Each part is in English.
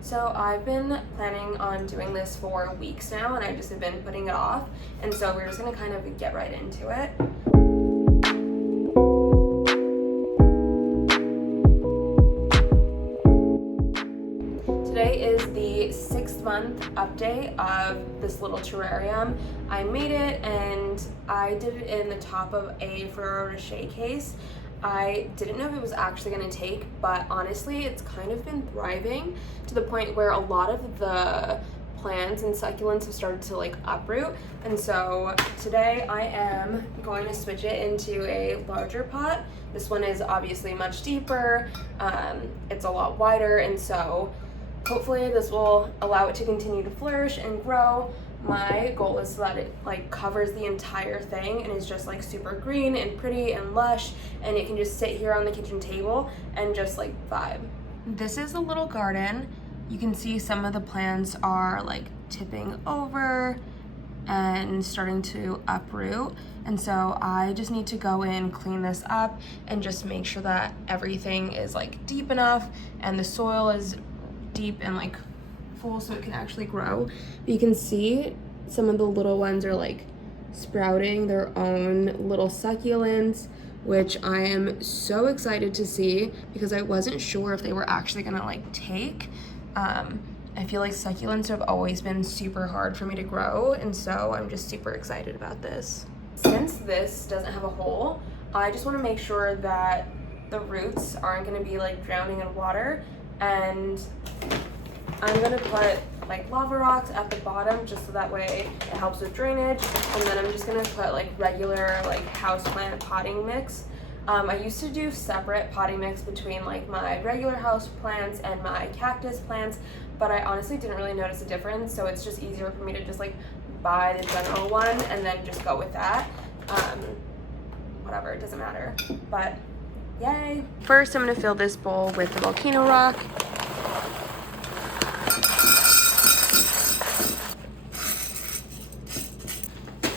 So I've been planning on doing this for weeks now, and I just have been putting it off, and so we're just gonna kind of get right into it. Today is the 6-month update of this little terrarium. I made it and I did it in the top of a Ferrero Rocher case. I didn't know if it was actually going to take, but honestly it's kind of been thriving to the point where a lot of the plants and succulents have started to like uproot, and so today I am going to switch it into a larger pot. This one is obviously much deeper, it's a lot wider, and so hopefully this will allow it to continue to flourish and grow. My goal is so that it like covers the entire thing and is just like super green and pretty and lush, and it can just sit here on the kitchen table and just like vibe. This is a little garden. You can see some of the plants are like tipping over and starting to uproot, and so I just need to go in, clean this up, and just make sure that everything is like deep enough and the soil is deep and like full so it can actually grow. But you can see some of the little ones are like sprouting their own little succulents, which I am so excited to see because I wasn't sure if they were actually gonna like take. I feel like succulents have always been super hard for me to grow, and so I'm just super excited about this. Since this doesn't have a hole, I just want to make sure that the roots aren't going to be like drowning in water, and I'm going to put like lava rocks at the bottom just so that way it helps with drainage, and then I'm just going to put like regular like houseplant potting mix. I used to do separate potting mix between like my regular house plants and my cactus plants, but I honestly didn't really notice a difference, so it's just easier for me to just like buy the general one and then just go with that. Whatever, it doesn't matter, but yay. First, I'm gonna fill this bowl with the volcano rock.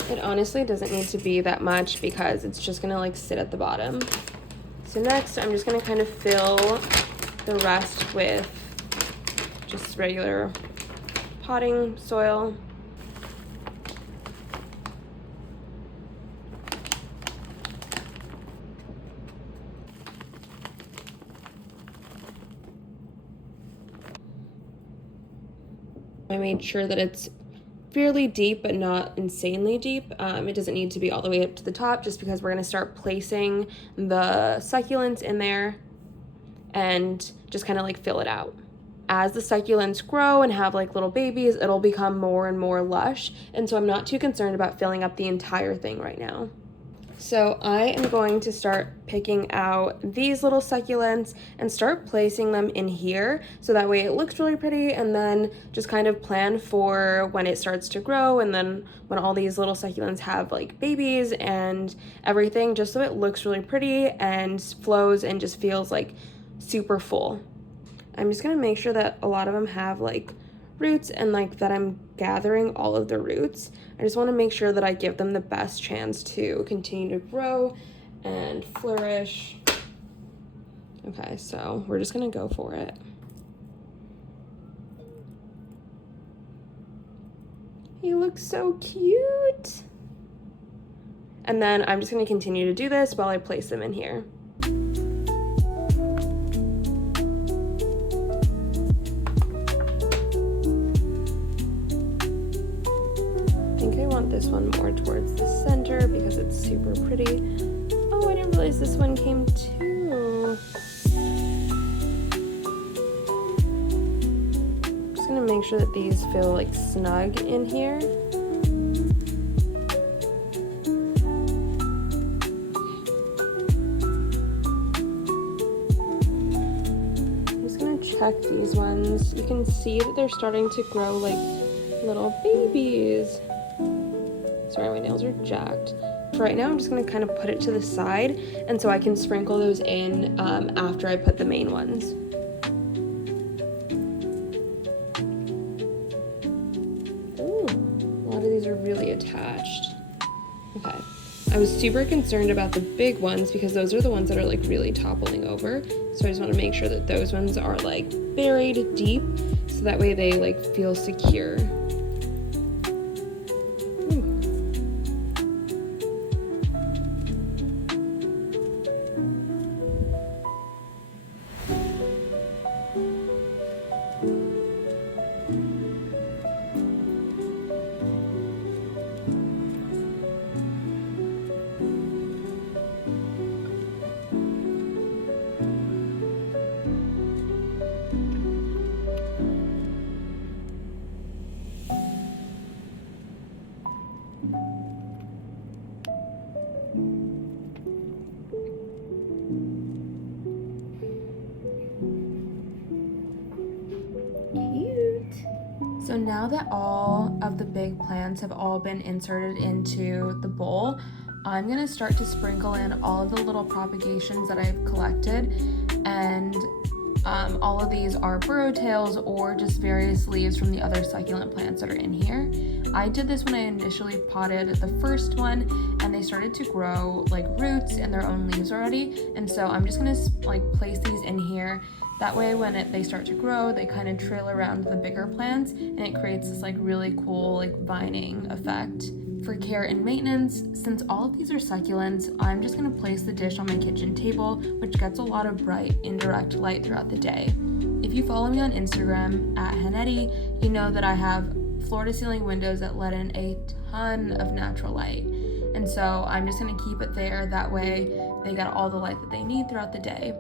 It honestly doesn't need to be that much because it's just gonna like sit at the bottom. So next, I'm just gonna kind of fill the rest with just regular potting soil. I made sure that it's fairly deep but not insanely deep. It doesn't need to be all the way up to the top just because we're going to start placing the succulents in there and just kind of like fill it out. As the succulents grow and have like little babies, it'll become more and more lush, and so I'm not too concerned about filling up the entire thing right now. So I am going to start picking out these little succulents and start placing them in here so that way it looks really pretty, and then just kind of plan for when it starts to grow and then when all these little succulents have like babies and everything, just so it looks really pretty and flows and just feels like super full. I'm just gonna make sure that a lot of them have like roots and like that I'm gathering all of the roots. I just want to make sure that I give them the best chance to continue to grow and flourish. Okay, so we're just gonna go for it. He looks so cute. And then I'm just gonna continue to do this while I place them in here. This one more towards the center because it's super pretty. Oh, I didn't realize this one came too. I'm just gonna make sure that these feel like snug in here. I'm just gonna check these ones. You can see that they're starting to grow like little babies. Sorry, my nails are jacked. For right now, I'm just gonna kind of put it to the side, and so I can sprinkle those in after I put the main ones. Ooh, a lot of these are really attached. Okay, I was super concerned about the big ones because those are the ones that are like really toppling over. So I just want to make sure that those ones are like buried deep so so that way they like feel secure. So now that all of the big plants have all been inserted into the bowl, I'm gonna start to sprinkle in all of the little propagations that I've collected, and all of these are burrow tails or just various leaves from the other succulent plants that are in here. I did this when I initially potted the first one, and they started to grow like roots and their own leaves already, and so I'm just gonna like place these in here. That way when they start to grow, they kind of trail around the bigger plants, and it creates this like really cool like vining effect. For care and maintenance, since all of these are succulents, I'm just gonna place the dish on my kitchen table, which gets a lot of bright indirect light throughout the day. If you follow me on Instagram at Hanetti, you know that I have floor to ceiling windows that let in a ton of natural light. And so I'm just gonna keep it there, that way they get all the light that they need throughout the day.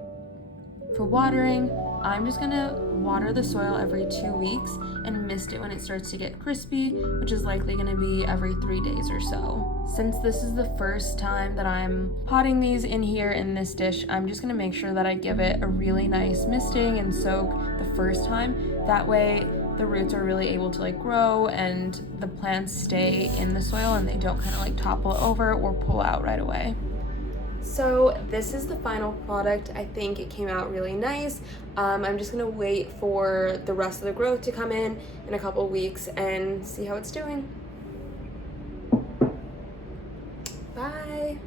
For watering, I'm just gonna water the soil every 2 weeks and mist it when it starts to get crispy, which is likely gonna be every 3 days or so. Since this is the first time that I'm potting these in here in this dish, I'm just gonna make sure that I give it a really nice misting and soak the first time. That way the roots are really able to like grow and the plants stay in the soil and they don't kind of like topple over or pull out right away. So this is the final product. I think it came out really nice. I'm just gonna wait for the rest of the growth to come in a couple weeks and see how it's doing. Bye.